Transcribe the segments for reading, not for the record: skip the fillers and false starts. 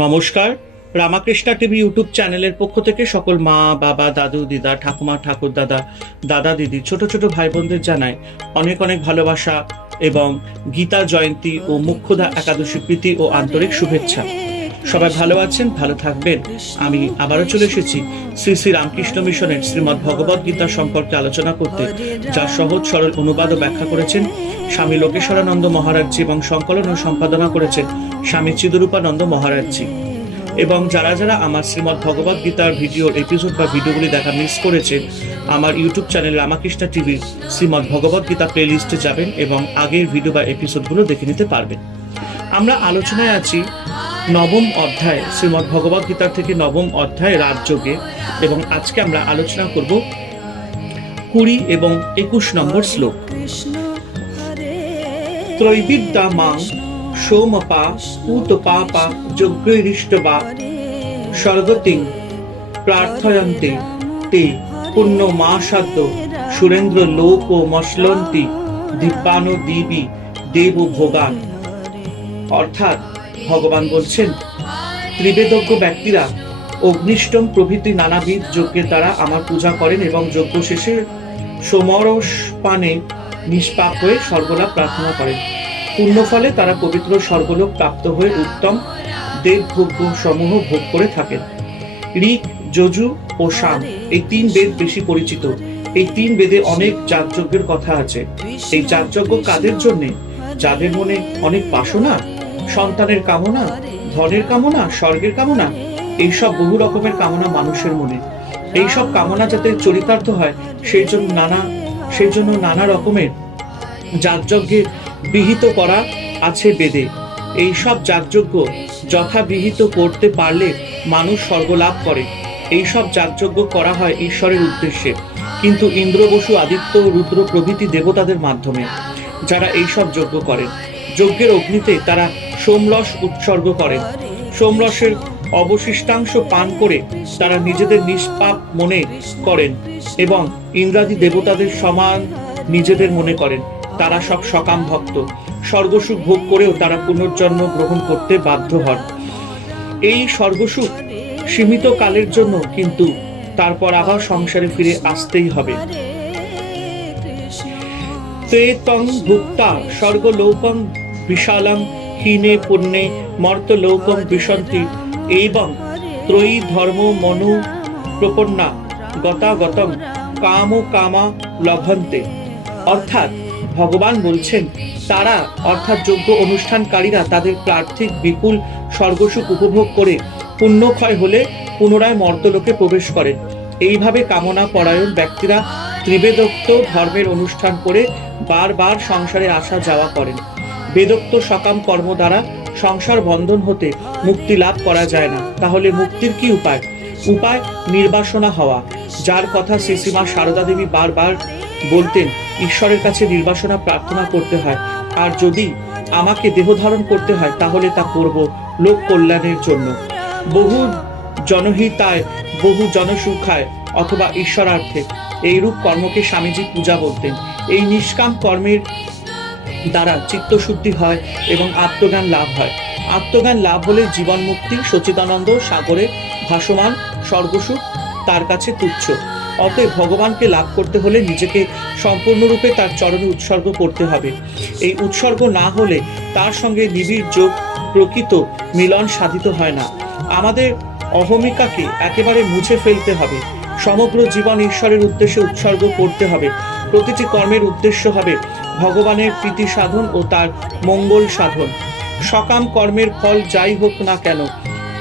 নমস্কার। Ramakrishna TV YouTube চ্যানেলের পক্ষ থেকে সকল মা, বাবা, দাদু, দিদা, ঠাকুমা, ঠাকুর দাদা, দাদা, দিদি, ছোট ছোট ভাই বোনদের জানাই অনেক অনেক ভালোবাসা এবং গীতা জয়ন্তী ও মুখ্যদা একাদশী প্রীতি ও আন্তরিক শুভেচ্ছা। সবাই ভালো আছেন, ভালো থাকবেন। আমি আবারও চলে এসেছি শ্রী শ্রী রামকৃষ্ণ মিশনের শ্রীমদ্ ভগবদ গীতা সম্পর্কে আলোচনা করতে, যা সহজ সরল অনুবাদ ও ব্যাখ্যা করেছেন স্বামী লোকেশ্বরানন্দ মহারাজজি এবং সংকলন ও সম্পাদনা করেছেন স্বামী চিদরূপানন্দ মহারাজজি। এবং যারা যারা আমার শ্রীমদ্ ভগবদ গীতার ভিডিওর এপিসোড বা ভিডিওগুলি দেখা মিস করেছে, আমার ইউটিউব চ্যানেল রামাকৃষ্ণা টিভির শ্রীমদ্ ভগবদ গীতা প্লে লিস্টে যাবেন এবং আগের ভিডিও বা এপিসোডগুলো দেখে নিতে পারবেন। আমরা আলোচনায় আছি নবম অধ্যায়, শ্রীমদ্ ভগবদ গীতার থেকে নবম অধ্যায় রাজযোগে, এবং আজকে আমরা আলোচনা করব 20 এবং 21 নম্বর শ্লোক। ত্রৈবিদ্যা মাং সোমপা উতপাপা যজ্ঞৈরিষ্টবা স্বর্গতিং প্রার্থয়ন্তে তে পুণ্য মাসাদ্য সুরেন্দ্র লোক ও মশলন্তি দিব্যানো দিবি দেব ভোগান। অর্থাৎ ভগবান বলছেন, ত্রিবেদজ্ঞ ব্যক্তিরা অগ্নিষ্টম প্রভৃতি নানাবিধ যজ্ঞের দ্বারা আমার পূজা করেন এবং যজ্ঞ শেষে সোমরস পানে নিষ্পাপ হয়ে স্বর্গলাভ প্রার্থনা করেন। পুণ্যফলে তারা পবিত্র স্বর্গলোক প্রাপ্ত হয়ে উত্তম দেবভোগ্য সমূহ ভোগ করে থাকেন। ঋক, যজু ও সাম এই 3 বেদ বেশি পরিচিত। এই 3 বেদে অনেক যাগযজ্ঞের কথা আছে। এই যাগযজ্ঞ কাদের জন্যে? যাদের মনে অনেক বাসনা, সন্তানের কামনা, ধনের কামনা, স্বর্গের কামনা, এইসব বহু রকমের কামনা মানুষের মনে। এইসব কামনা যাতে চরিতার্থ হয় সেই জন্য নানা রকমের যাগযজ্ঞে বিহিত করা আছে বেদে। এইসব যাগযজ্ঞ যথাবিহিত করতে পারলে মানুষ স্বর্গ লাভ করে। এইসব যাগযজ্ঞ করা হয় ঈশ্বরের উদ্দেশ্যে, কিন্তু ইন্দ্র, বসু, আদিত্য, রুদ্র প্রভৃতি দেবতাদের মাধ্যমে। যারা এইসব যজ্ঞ করেন, যজ্ঞের অগ্নিতে তারা সোমরস উৎসর্গ করেন। সোমরসের অবশিষ্টাংশ পান করে তারা নিজেদের নিষ্পাপ মনে করেন এবং ইন্দ্রাদি দেবতাদের সমান নিজেদের মনে করেন। তারা সব সকাম ভক্ত। স্বর্গসুখ ভোগ করেও তারা পুনর্জন্ম গ্রহণ করতে বাধ্য হন। এই স্বর্গসুখ সীমিত কালের জন্য, কিন্তু তারপর আবার সংসারে ফিরে আসতেই হবে। তে তং ভুক্তা স্বর্গলোকং বিশালং হীনে পুণ্যে মর্তলোকং বিশন্তি এবং ত্রয়ী ধর্ম মনু প্রপন্না গতাগতম কাম কামা লভন্তে। অর্থাৎ ভগবান বলছেন, তারা অর্থাৎ যজ্ঞ অনুষ্ঠানকারীরা তাদের প্রার্থিক বিপুল স্বর্গসুখ উপভোগ করে পুণ্যক্ষয় হলে পুনরায় মর্তলোকে প্রবেশ করেন। এইভাবে কামনা পরায়ণ ব্যক্তিরা ত্রিবেদোক্ত ধর্মের অনুষ্ঠান করে বারবার সংসারে আসা যাওয়া করেন। বেদোক্ত সকাম কর্ম দ্বারা সংসার বন্ধন হতে মুক্তি লাভ করা যায় না। তাহলে মুক্তির কি উপায়? উপায় নির্বাসনা হওয়া, যার কথা শ্রীশ্রীমা সারদা দেবী বারবার বলতেন। ঈশ্বরের কাছে নির্বাসনা প্রার্থনা করতে হয়। আর যদি আমাকে দেহ ধারণ করতে হয়, তাহলে তা করব লোক কল্যাণের জন্য, বহু জনহিতায়, বহু জনসুখায় অথবা ঈশ্বরার্থে। এইরূপ কর্মকে স্বামীজি পূজা বলতেন। এই নিষ্কাম কর্মের দ্বারা চিত্তশুদ্ধি হয় এবং আত্মজ্ঞান লাভ হয়। আত্মজ্ঞান লাভ হলে জীবন মুক্তি, সচিদানন্দ সাগরে ভাসমান স্বর্গসুখ তার কাছে তুচ্ছ। অতএব ভগবানকে লাভ করতে হলে নিজেকে সম্পূর্ণরূপে তার চরণে উৎসর্গ করতে হবে। এই উৎসর্গ না হলে তার সঙ্গে নিবিড় যোগ, প্রকৃত মিলন সাধিত হয় না। আমাদের অহমিকাকে একেবারে মুছে ফেলতে হবে। সমগ্র জীবন ঈশ্বরের উদ্দেশ্যে উৎসর্গ করতে হবে। প্রতিটি কর্মের উদ্দেশ্য হবে ভগবানের প্রীতি সাধন ও তার মঙ্গল সাধন। সকাম কর্মের ফল যাই হোক না কেন,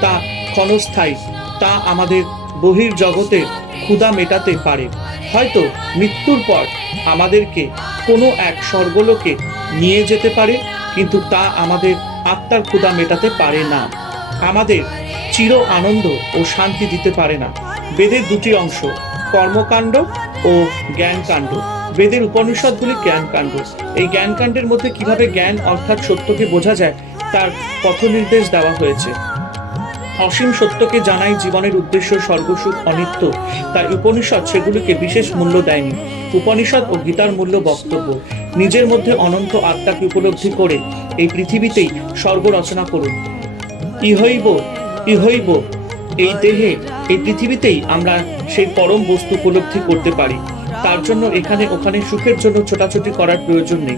তা ক্ষণস্থায়ী। তা আমাদের বহির জগতে ক্ষুধা মেটাতে পারে। হয়তো মৃত্যুর পর আমাদেরকে কোনো এক স্বর্গলোকে নিয়ে যেতে পারে, কিন্তু তা আমাদের আত্মার ক্ষুধা মেটাতে পারে না, আমাদের চির আনন্দ ও শান্তি দিতে পারে না। বেদের 2টি অংশ, কর্মকাণ্ড ও জ্ঞানকাণ্ড। বেদের উপনিষদগুলি জ্ঞানকাণ্ড। এই জ্ঞানকাণ্ডের মধ্যে কিভাবে জ্ঞান অর্থাৎ সত্যকে বোঝা যায় তার পথ নির্দেশ দেওয়া হয়েছে। অসীম সত্যকে জানাই জীবনের উদ্দেশ্য, স্বর্গসুখ অনিত্য। তাই উপনিষদ সেগুলিকে বিশেষ মূল্য দেয়নি। উপনিষদ ও গীতার মূল্য বক্তব্য। নিজের মধ্যে অনন্ত আত্মাকে উপলব্ধি করে এই পৃথিবীতেই স্বর্গ রচনা করুন। ইহৈব ইহৈব, এই দেহে, এই পৃথিবীতেই আমরা সেই পরম বস্তু উপলব্ধি করতে পারি। তার জন্য এখানে ওখানে সুখের জন্য ছোটাছুটি করার প্রয়োজন নেই।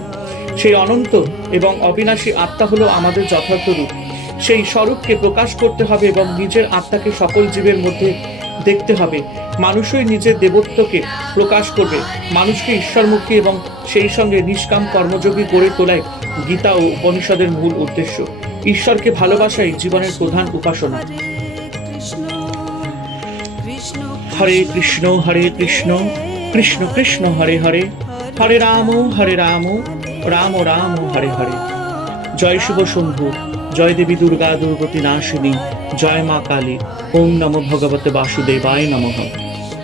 সেই অনন্ত এবং অবিনাশী আত্মা হলো আমাদের যথার্থ রূপ। সেই স্বরূপকে প্রকাশ করতে হবে এবং নিজের আত্মাকে সকল জীবের মধ্যে দেখতে হবে। মানুষই নিজের দেবত্বকে প্রকাশ করবে, মানুষকে ঈশ্বরমুখী এবং সেই সঙ্গে নিষ্কাম কর্মযোগী করে তোলাই গীতা ও উপনিষদের মূল উদ্দেশ্য। ঈশ্বরকে ভালোবাসাই জীবনের প্রধান উপাসনা। হরে কৃষ্ণ কৃষ্ণ কৃষ্ণ হরে হরে, হরে রাম রাম রাম হরে হরে। জয় শিব শম্ভু, জয় দেবী দুর্গা দুর্গতি নাশিনী, জয় মা কালী। ওম নমো ভগবতে বাসুদেবায় নমঃ।